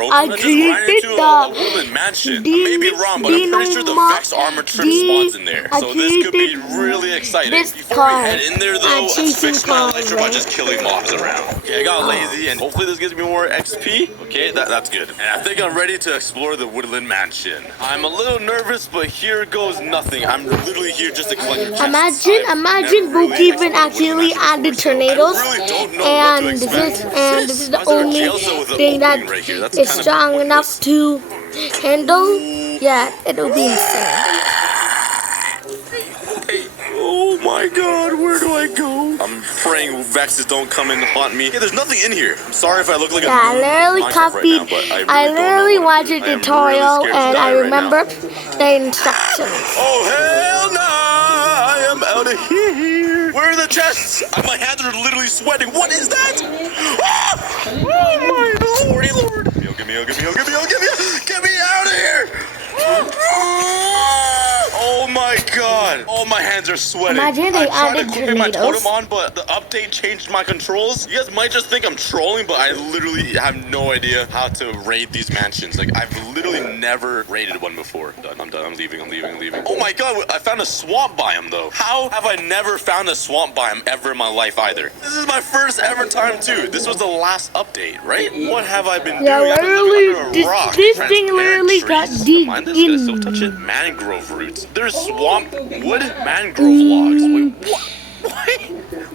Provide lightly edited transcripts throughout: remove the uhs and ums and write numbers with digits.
bro. I I just ran created into a woodland mansion. I may be wrong, but I'm pretty sure the Vex armor trim spawns in there. So this could be really exciting. Before we head in there, though, let's fix my Elytra by just killing mobs around. Okay, I got lazy, and hopefully this gives me more XP. Okay, that's good. And I think I'm ready to explore the woodland mansion. I'm a little nervous, but here goes nothing. I'm literally here just to collect chests. Imagine Brookhaven actually added tornadoes, and this is the only thing that is strong enough to handle. Yeah, it'll be insane. Oh my god, where do I go? I'm praying Vexes don't come and haunt me. Yeah, there's nothing in here. I'm sorry if I look like I literally copied. I literally watched a tutorial and I remember the instructions. Oh hell no! I am out of here. Where are the chests? My hands are literally sweating. What is that? Ah! Oh my lordy lord! Get me out of here! Oh my god! Oh, my hands are sweating. Imagine they added equipping my tornadoes. totem on, but the update changed my controls. You guys might just think I'm trolling, but I literally have no idea how to raid these mansions. Like, I've literally never raided one before. I'm done. I'm leaving. Oh my god, I found a swamp biome, though. How have I never found a swamp biome ever in my life, either? This is my first ever time, too. This was the last update, right? What have I been doing? Literally, this thing literally got deep in. Still touch it. Mangrove roots. There's swamp wood mangrove logs. Wait,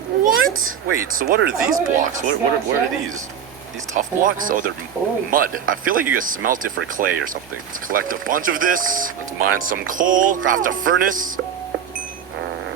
what? Wait, so what are these blocks? What are these? These tough blocks? Oh, they're mud. I feel like you can smelt it for clay or something. Let's collect a bunch of this. Let's mine some coal. Craft a furnace.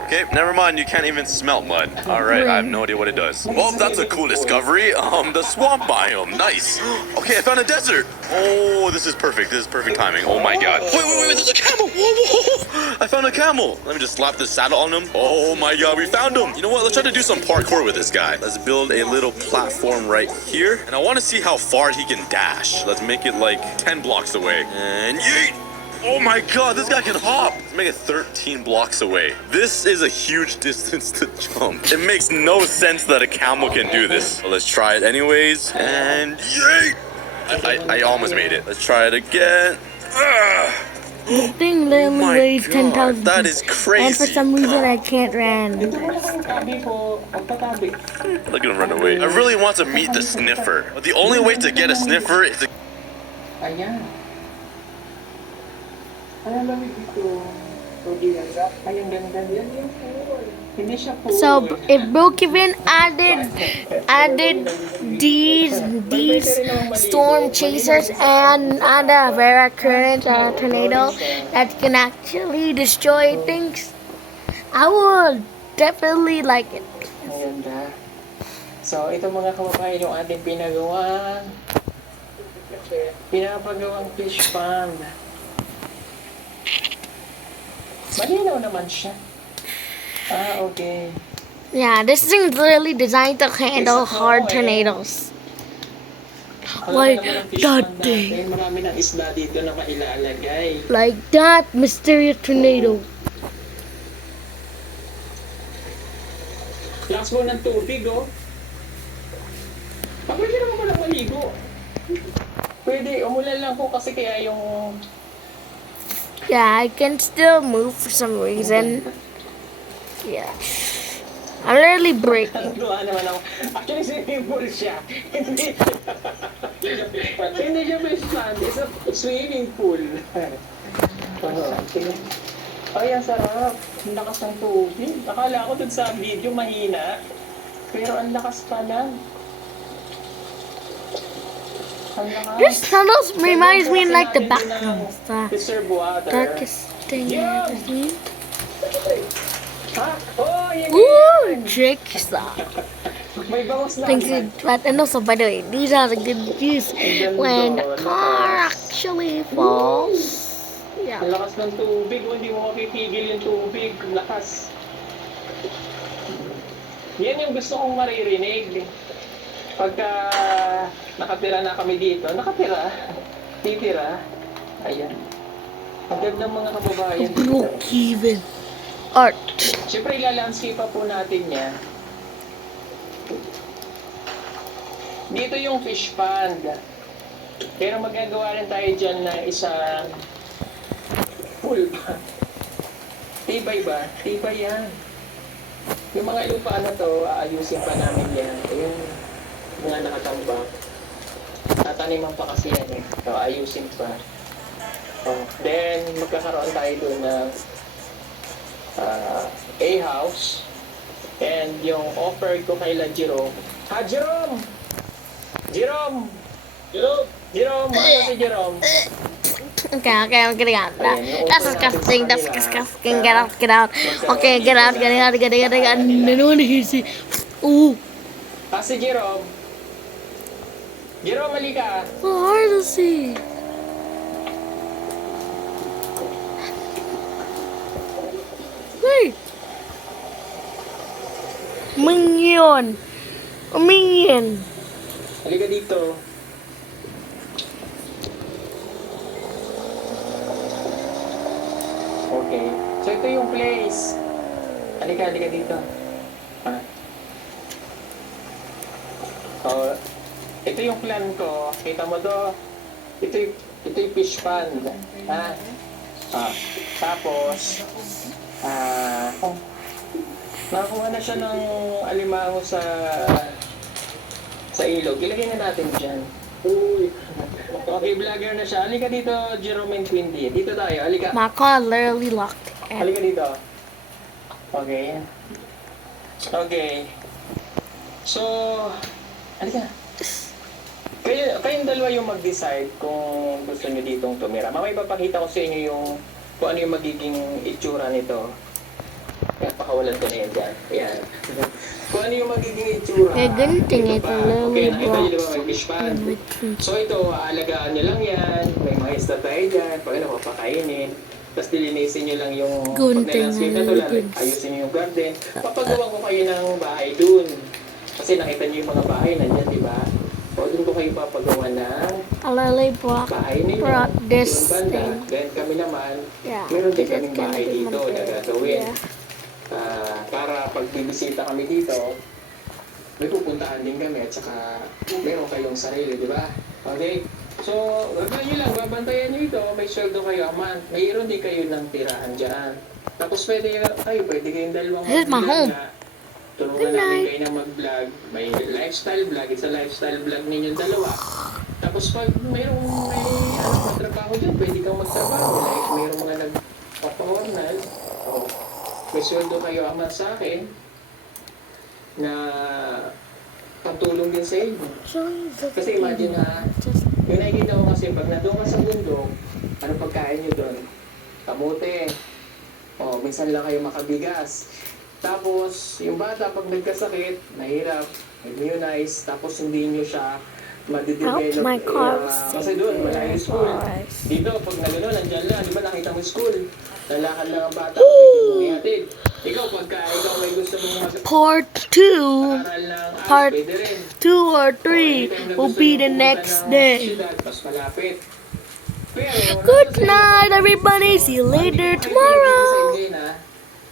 Okay, never mind. You can't even smelt mud. All right, I have no idea what it does. Well, that's a cool discovery. The swamp biome. Nice. Okay, I found a desert. Oh, this is perfect. This is perfect timing. Oh my god. Wait. There's a camel. Whoa. I found a camel. Let me just slap this saddle on him. Oh my god, we found him. You know what? Let's try to do some parkour with this guy. Let's build a little platform right here. And I want to see how far he can dash. Let's make it like 10 blocks away. And yeet. Oh my god, this guy can hop! Let's make it 13 blocks away. This is a huge distance to jump. It makes no sense that a camel can do this. But let's try it anyways. And yay! I almost made it. Let's try it again. This thing literally weighs 10,000. That is crazy. And for some reason I can't run. Look at him run away. I really want to meet the sniffer. But the only way to get a sniffer is to... So if Brookhaven added these storm chasers and add a Vera current or a tornado that can actually destroy things, I would definitely like it. So ito mga kababayan yung ating pinapagawang fish pond. Malinaw naman siya. Okay. Yeah, this thing's really designed to handle hard tornadoes. Like that thing. Marami ng isda dito na mailalagay. Like that mysterious tornado. Lakas mo ng tubig, oh. Pwede naman ko lang maligo. Pwede, umulan lang po kasi kaya yung... Yeah, I can still move for some reason. Yeah. I'm literally breaking. Actually, swimming pool siya. Hindi siya fish pond. It's a swimming pool. Ay, ang sarap. Ang lakas ng tubig. Akala ko dun sa video mahina. Pero ang lakas pala. This tunnel reminds me like the backgrounds, the darkest thing I've ever seen. Ooh, jigsaw. But and also, by the way, these are the good views when the car actually falls. Yeah. Ang lakas ng tubig, hindi mo mapipigil yung tubig. Lakas. Yan yung gusto kong maririnig. Pagka nakatira na kami dito, titira, ayan. Ang ganda ng mga kababayan. Brookhaven art. Siyempre, ilalandscape pa po natin yan. Dito yung fish pond. Pero magagawa rin tayo dyan ng isang pool ba? Tibay ba? Tibay yan. Yung mga lupa na to, aayusin pa namin yan. Yung mga nakatambak. Tataniman pa kasi yan eh. So, ayusin pa. Oh, then, magkakaroon tayo doon ng A-house. And yung offer ko kay La Jerome. Ha, Jerome! Jerome! Jerome! Ano si Jerome? Okay, I'm getting out. That's disgusting. That's disgusting. Get out, get out. Okay, get out, get out, get out, get out. No one hears you. Ooh. Ah, si Jerome. Jerome, halika. How hard is he? Wait. Minion. Minion. Halika dito. Okay. So, ito yung place. Halika dito. Ah. Oh, ito yung plan ko. Kita mo to? Ito yung fish pond. Ha? Tapos, nakakuha na siya ng alimango sa ilog. Ilagay na natin dyan. Uy. Okay, vlogger na siya. Halika dito, Jerome and Quindy. Dito tayo. Halika. My car literally locked in. Halika dito. Okay. Okay. So, halika. Kayong dalawa yung mag-decide kung gusto nyo ditong tumira. Mamaya ipapakita ko sa inyo kung ano yung magiging itsura nito. Kaya pakawalan ko na yan dyan. Ayan. Kung ano yung magiging itsura. Eh, ganting ito ito, pa. lalo Okay, nakita nyo box. diba may fish pond? So ito, aalagaan nyo lang yan. May mga isda tayo dyan. Pag ano, mapakainin. Tapos dilinisin nyo lang yung Gunting, pag-landscape na tulad. Ayusin nyo yung garden. Papagawa ko kayo ng bahay dun. Kasi nakita nyo yung mga bahay nandyan, di ba? O dun ko kayo papagawa ng I literally bahay ninyo. brought this Yung banda. thing. Then kami naman, Yeah. meron din This is kaming gonna bahay be dito my na bed. gagawin. Yeah. Para pag bibisita kami dito, may pupuntahan din kami at saka meron kayong sarili, di ba? Okay? So, gagawin nyo lang, babantayan nyo ito, may sweldo kayo a month. Mayroon din kayo ng tirahan dyan. Tapos pwede kayong dalawang This is my mag-vlog home. na. Tulungan Good namin night. kayo na mag-vlog. May lifestyle vlog, it's a lifestyle vlog ninyong dalawa. Tapos pag may magtrabaho dyan, pwede kang magtrabaho. Like, mayroong mga nagpapawarnal. O, may sweldo kayo a month sa akin na pantulong din sa inyo. Kasi imagine ha, yung nakikita ko kasi pag nandun ka sa bundok, ano pagkain nyo doon? Kamote. O, minsan lang kayo makabigas. Tapos, yung bata pag nagkasakit, mahirap, immunize, tapos hindi nyo siya madidevelop. Help my car Kasi doon, wala yung school. cars. Dito, pag nagano, nandyan lang, di ba nakita mo yung school? Lalakad lang ang bata, pwede mong ihatid. Ikaw, pagka ikaw may gusto mong Part 2, mag-aral ng Part pwede rin. 2 or 3 will be the next day. Mas malapit. Pero, Good night, everybody. See you later tomorrow. Hindi na